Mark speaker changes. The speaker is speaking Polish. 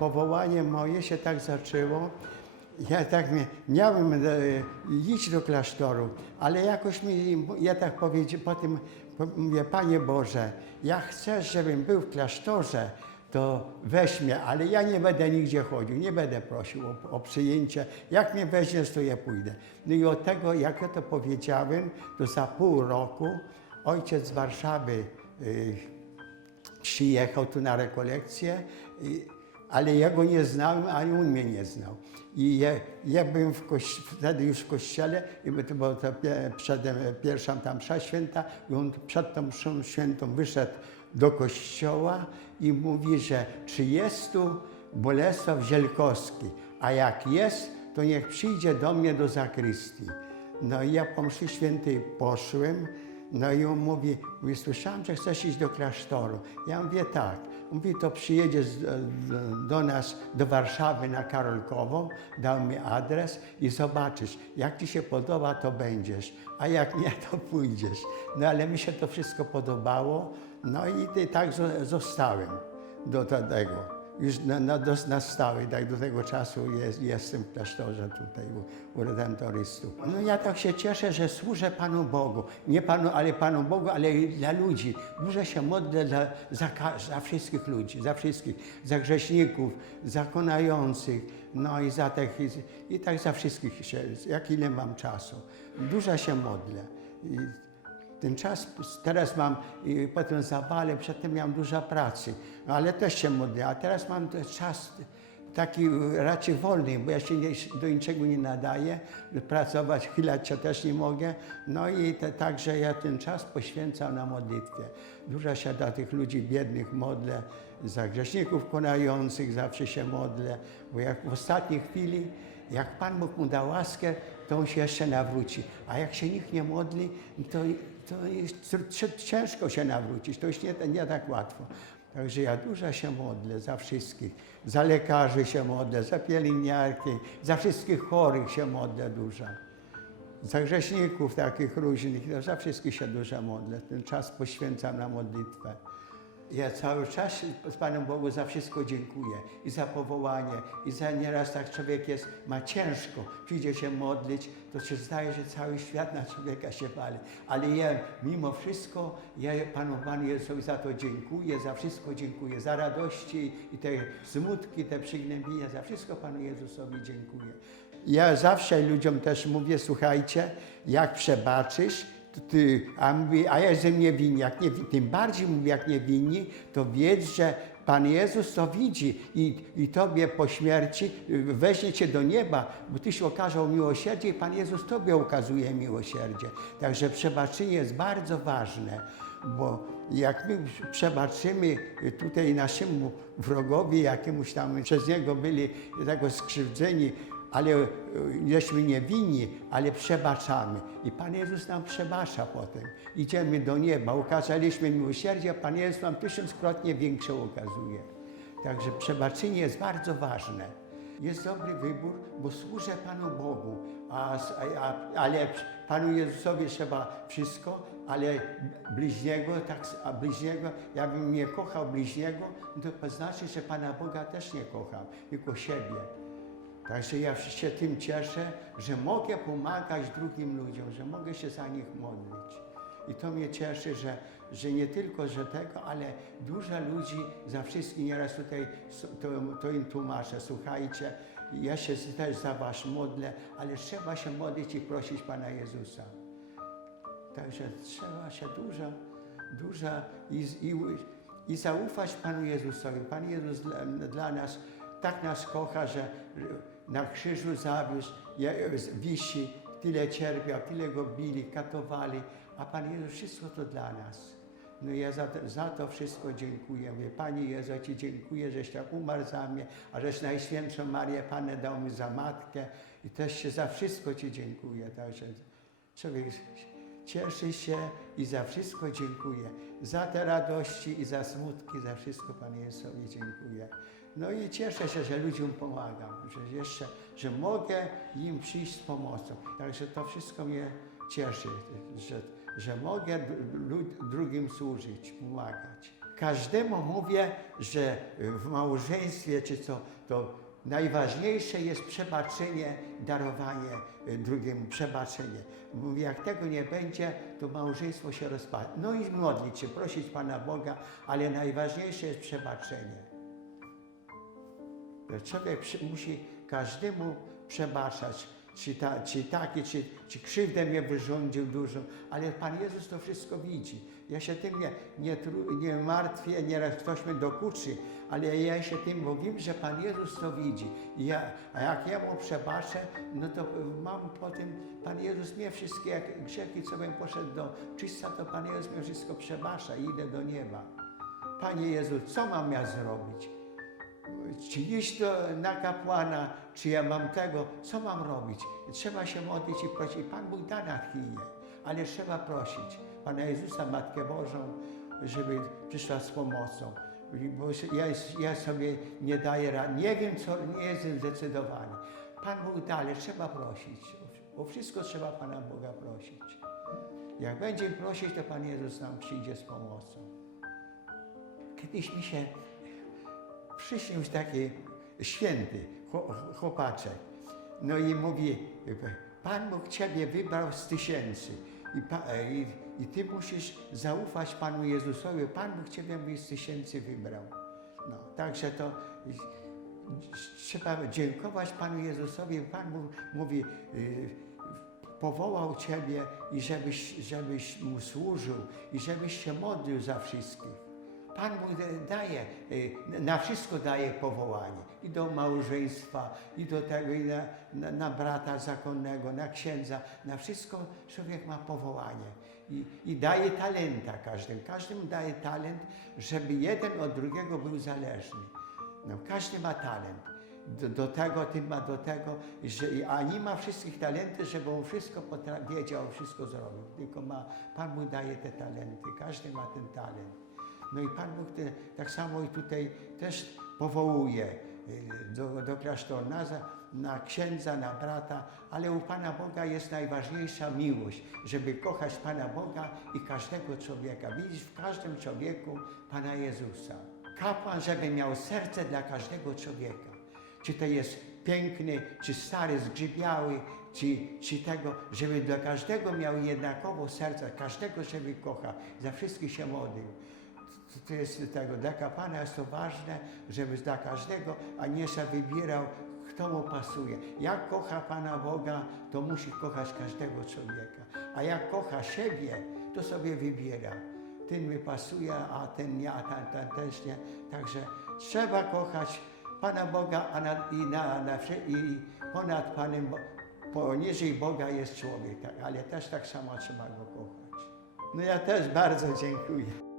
Speaker 1: powołanie moje się tak zaczęło. Ja tak mi- miałem e, iść do klasztoru, ale jakoś mi, ja tak powiedziałem, potem po- mówię, Panie Boże, ja chcę, żebym był w klasztorze, to weź mnie, ale ja nie będę nigdzie chodził, nie będę prosił o, o przyjęcie. Jak mnie weźmiesz, to ja pójdę. No i od tego, jak ja to powiedziałem, to za pół roku ojciec z Warszawy y, przyjechał tu na rekolekcję, i, ale ja go nie znałem, ani on mnie nie znał. I ja, ja byłem w wtedy już w kościele, i to była ta przed, pierwsza tam msza święta, i on przed tą mszą świętą wyszedł do kościoła i mówi, że czy jest tu Bolesław Zielkowski, a jak jest, to niech przyjdzie do mnie do zakrystii. No i ja po mszy świętej poszłem, no i on mówi, mówi, słyszałem, że chcesz iść do klasztoru. Ja mówię, tak. Mówi, to przyjedziesz do, nas, do Warszawy na Karolkową, dał mi adres i zobaczysz, jak ci się podoba, to będziesz, a jak nie, to pójdziesz. No ale mi się to wszystko podobało, no i, tak zo- zostałem do tego. Już na, na, na stałe, tak do tego czasu jest, jestem w klasztorze tutaj u, u Redentorystów. No ja tak się cieszę, że służę Panu Bogu. Nie Panu, ale Panu Bogu, ale i dla ludzi. Dużo się modlę dla, za, za wszystkich ludzi, za wszystkich, za grzeszników, za konających, no i za tych, i, i tak za wszystkich jak ile mam czasu. Dużo się modlę. I, ten czas, teraz mam, i potem zawale, przedtem miałem dużo pracy, no ale też się modlę, a teraz mam czas taki raczej wolny, bo ja się nie, do niczego nie nadaję, pracować chwilę się też nie mogę, no i te, także ja ten czas poświęcam na modlitwie. Dużo się dla tych ludzi biednych modlę, za grzeszników konających zawsze się modlę, bo jak w ostatniej chwili, jak Pan Bóg mu da łaskę, to on się jeszcze nawróci. A jak się nikt nie modli, to, to jest ciężko się nawrócić. To już nie, nie tak łatwo. Także ja dużo się modlę za wszystkich. Za lekarzy się modlę, za pielęgniarki, za wszystkich chorych się modlę dużo. Za grzeszników takich różnych, no, za wszystkich się dużo modlę. Ten czas poświęcam na modlitwę. Ja cały czas z Panem Bogu za wszystko dziękuję. I za powołanie, i za nieraz tak człowiek jest, ma ciężko, przyjdzie się modlić, to się zdaje, że cały świat na człowieka się wali. Ale ja mimo wszystko, ja Panu Panu Jezusowi za to dziękuję, za wszystko dziękuję, za radości i te smutki, te przygnębienia, za wszystko Panu Jezusowi dziękuję. Ja zawsze ludziom też mówię, słuchajcie, jak przebaczysz, ty, a, a ja jestem niewinny, jak nie, tym bardziej mówię, jak niewinni, to wiedz, że Pan Jezus to widzi i, i Tobie po śmierci y, weźmie Cię do nieba, bo Tyś okazał miłosierdzie i Pan Jezus Tobie okazuje miłosierdzie. Także przebaczenie jest bardzo ważne, bo jak my przebaczymy tutaj naszemu wrogowi, jakiemuś tam przez niego byli tego skrzywdzeni, ale e, jesteśmy niewinni, ale przebaczamy. I Pan Jezus nam przebacza potem. Idziemy do nieba, ukazaliśmy miłosierdzie, Pan Jezus nam tysiąckrotnie większe ukazuje. Także przebaczenie jest bardzo ważne. Jest dobry wybór, bo służę Panu Bogu, a, a, ale Panu Jezusowi trzeba wszystko, ale bliźniego, tak, a bliźniego, jakbym nie kochał bliźniego, to znaczy, że Pana Boga też nie kocham, tylko siebie. Także ja się tym cieszę, że mogę pomagać drugim ludziom, że mogę się za nich modlić. I to mnie cieszy, że, że nie tylko, że tego, ale dużo ludzi za wszystkich, nieraz tutaj to, to im tłumaczę, słuchajcie, ja się też za was modlę, ale trzeba się modlić i prosić Pana Jezusa. Także trzeba się dużo, dużo i, i, i zaufać Panu Jezusowi. Pan Jezus dla, dla nas tak nas kocha, że na krzyżu zawiózł, wisi, tyle cierpiał, tyle go bili, katowali, a Pan Jezus wszystko to dla nas. No ja za to, za to wszystko dziękuję. Mówię, Panie Jezu, Ci dziękuję, żeś tak umarł za mnie, a żeś Najświętszą Marię Panę dał mi za matkę i też się za wszystko Ci dziękuję. Także człowiek cieszy się i za wszystko dziękuję. Za te radości i za smutki, za wszystko Panie Jezusowi dziękuję. No i cieszę się, że ludziom pomagam, że jeszcze, że mogę im przyjść z pomocą. Także to wszystko mnie cieszy, że, że mogę drugim służyć, pomagać. każdemu mówię, że w małżeństwie czy co, to najważniejsze jest przebaczenie, darowanie y, drugiemu, przebaczenie. Mówię, jak tego nie będzie, to małżeństwo się rozpadnie. No i modlić się, prosić Pana Boga, ale najważniejsze jest przebaczenie. Człowiek musi każdemu przebaczać, czy, ta, czy taki, czy, czy krzywdę mnie wyrządził dużą, ale Pan Jezus to wszystko widzi. Ja się tym nie, nie, nie martwię, nieraz ktoś mnie dokuczy, ale ja się tym bo że Pan Jezus to widzi. Ja, a jak ja Mu przebaczę, no to mam potem, Pan Jezus mnie wszystkie jak grzechy, co bym poszedł do czysta, to Pan Jezus mnie wszystko przebacza i idę do nieba. Panie Jezu, co mam ja zrobić? Czy iść do, na kapłana, czy ja mam tego, co mam robić? Trzeba się modlić i prosić. Pan Bóg da natchnienie, ale trzeba prosić Pana Jezusa, Matkę Bożą, żeby przyszła z pomocą. Bo ja, ja sobie nie daję rady, nie wiem co, nie jestem zdecydowany. Pan Bóg da, ale trzeba prosić. O wszystko trzeba Pana Boga prosić. Jak będziemy prosić, to Pan Jezus nam przyjdzie z pomocą. Kiedyś mi się przyśnił taki święty chło- chłopaczek. No i mówi, Pan Bóg Ciebie wybrał z tysięcy i, pa, i, i Ty musisz zaufać Panu Jezusowi. Pan Bóg Ciebie z tysięcy wybrał. No, także to trzeba dziękować Panu Jezusowi. Pan Bóg mówi, y, powołał Ciebie i żebyś, żebyś Mu służył i żebyś się modlił za wszystkich. Pan Bóg da- daje, y, na wszystko daje powołanie. I do małżeństwa, i do tego, i na, na, na brata zakonnego, na księdza. Na wszystko człowiek ma powołanie. I, I daje talenta każdemu. Każdemu daje talent, żeby jeden od drugiego był zależny. No, każdy ma talent. Do, do tego, ty ma do tego, że, a nie ma wszystkich talenty, żeby on wszystko potra- wiedział, wszystko zrobił. Tylko ma, Pan mu daje te talenty. Każdy ma ten talent. No i Pan Bóg te, tak samo i tutaj też powołuje y, do, do klasztoru na, na księdza, na brata, ale u Pana Boga jest najważniejsza miłość, żeby kochać Pana Boga i każdego człowieka. Widzisz w każdym człowieku Pana Jezusa. Kapłan, żeby miał serce dla każdego człowieka. Czy to jest piękny, czy stary, zgrzybiały, czy, czy tego, żeby dla każdego miał jednakowo serce, każdego, żeby kochał, za wszystkich się modlił. To- To jest tego, dla kapłana jest to ważne, żeby dla każdego, a nie się wybierał, kto mu pasuje. Jak kocha Pana Boga, to musi kochać każdego człowieka. A jak kocha siebie, to sobie wybiera. Ten mi pasuje, a ten nie, a ten, ten też nie. Także trzeba kochać Pana Boga, a nad, i, na, na, i ponad Panem, Bo- poniżej Boga jest człowiek, tak, ale też tak samo trzeba go kochać. No ja też bardzo dziękuję.